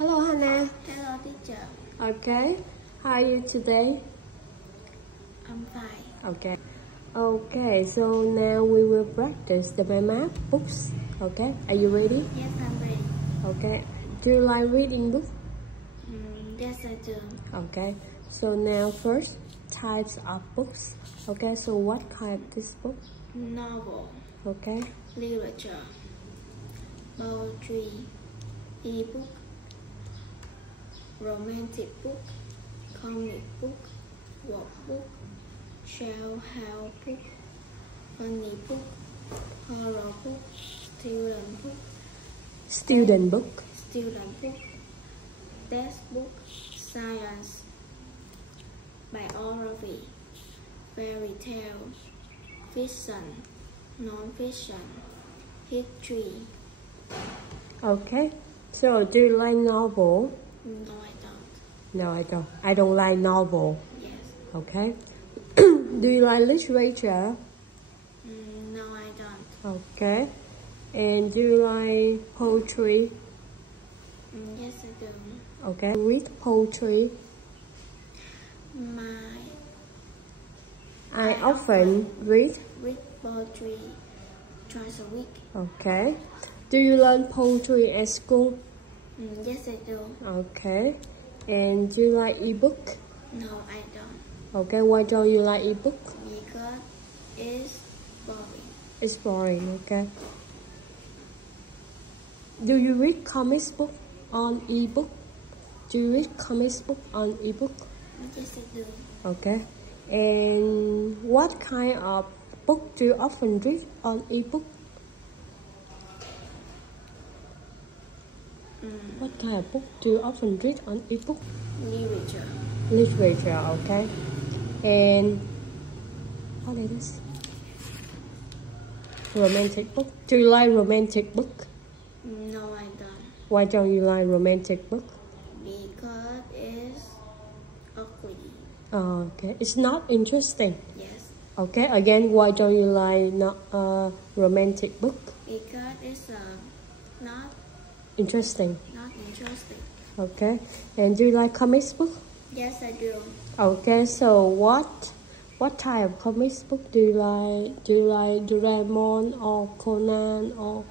Hello, Hana. Hello, teacher. Okay. How are you today? I'm fine. Okay. Okay, so now we will practice the map books. Okay, are you ready? Yes, I'm ready. Okay. Do you like reading books? Yes, I do. Okay. So now first, types of books. Okay, so what kind of this book? Novel, Okay. literature, poetry, e-book, romantic book, comic book, workbook, self-help book, funny book, horror book, student book, Student book. textbook, science, biography, fairy tale, fiction, non-fiction, history. Okay. So do you like novel? No, I don't. No, I don't. I don't like novel. Yes. Okay. Do you like literature? No, I don't. Okay. And do you like poetry? Yes, I do. Okay. Read poetry. I often read. Read poetry twice a week. Okay. Do you learn poetry at school? Yes, I do. Okay. And do you like ebook? No, I don't. Okay. Why don't you like ebook? Because it's boring. It's boring. Okay. Do you read comics book on ebook? Do you read comics book on ebook? Yes, I do. Okay. And what kind of book do you often read on ebook? What kind of book do you often read on ebook? Literature. Literature, okay. And how is this? Romantic book. Do you like romantic book? No, I don't. Why don't you like romantic book? Because it's ugly. Okay, it's not interesting. Yes. Okay, again, why don't you like not romantic book? Because it's not Interesting. interesting. Okay, and do you like comics book? Yes, I do. Okay, so what type of comics book do you like? Do you like Doraemon or Conan or?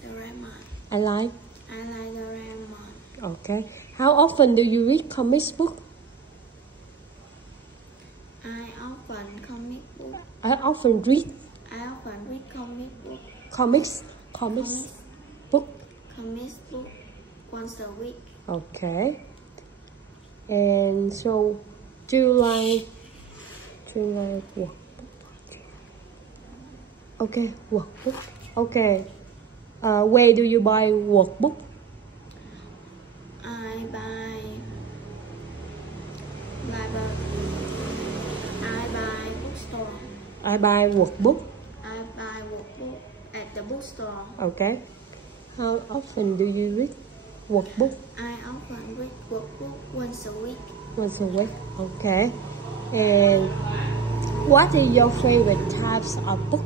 Doraemon. I like. Doraemon. Okay. How often do you read comics book? I often read comic book. I often read comics book. Comic book once a week. Okay. And so, do you like workbook? Okay, workbook. Okay. Where do you buy workbook? I buy bookstore. I buy workbook. I buy workbook at the bookstore. Okay. How often do you read workbook? I often read workbook once a week. Once a week. Okay. And what is your favorite types of book?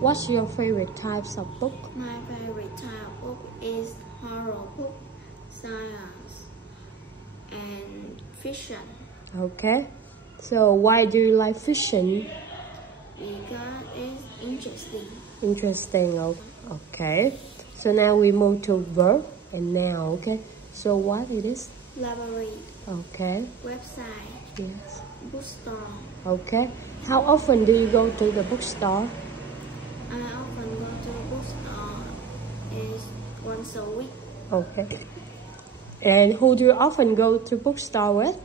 What's your favorite types of book? My favorite type of book is horror book, science, and fiction. Okay. So why do you like fiction? Because it's interesting. Interesting. Okay. So now we move to verb and noun. Okay. So what it is? Library. Okay. Website. Yes. Bookstore. Okay. How often do you go to the bookstore? I often go to the bookstore is once a week. Okay. And who do you often go to bookstore with?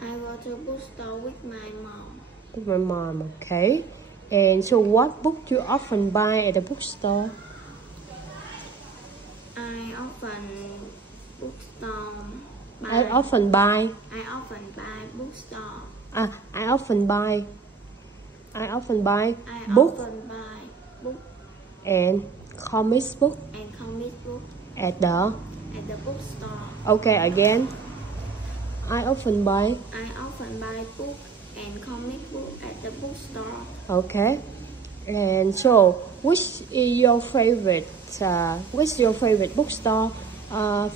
I go to bookstore with my mom. With my mom. Okay. And so what book do you often buy at the bookstore? I often buy bookstore. I often buy book and comics book at the bookstore. Okay, again. I often buy book and comic book at the bookstore. Okay. And so which is your favorite bookstore Phan